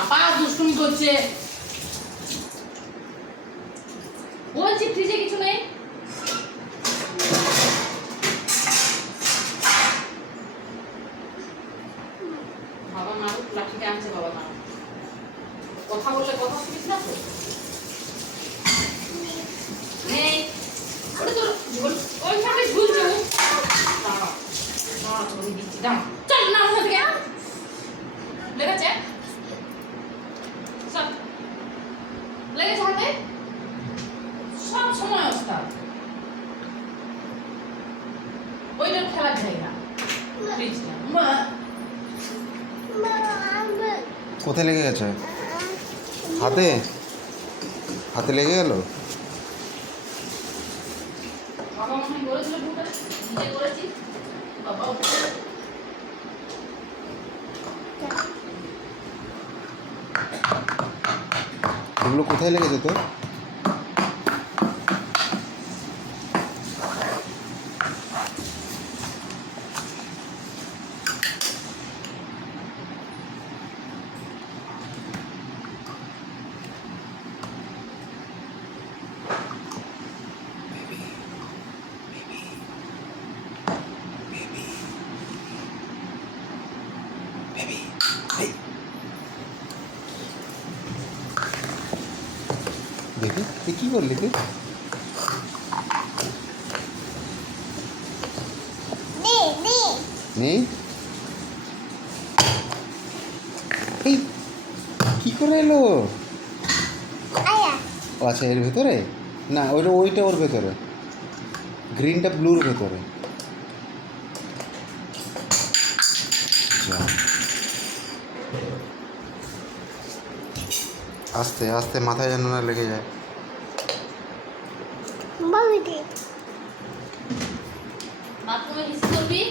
আবার দুষ্টুমি করছে। বলছি ফ্রিজে কিছু নেই। বাবা মারুক, লাঠিটা আনছে বাবা মারুক। কথা বললে কথা শুনিস না তো? নেই। ওটা তোর ওইখানে ঝুলছে। দাঁড়া দাঁড়া, তোকে দিচ্ছি, দাঁড়া। চল না ওখান থেকে। লেগেছে? চল। লেগেছে হাতে? সব সময় ওস্তাদ। ওইটার খেলা যায় না। ফ্রিজটা কোথায় লেগে গেছে? হাতে হাতে লেগে গেল? বাবা মনে হয় করেছিল ঢুকে, নিজে করেছি বাবা। এগুলো কোথায় লেগেছে তোর? দেখি তুই কী করলি তুই? নেই? এই কী করে এলো? ও আচ্ছা, এর ভেতরে না, ওইটা ওর ভেতরে, গ্রিনটা ব্লুর ভেতরে। আস্তে আস্তে, মাথায় যেন না লেগে যায়। বাথরুমে কিস করবি?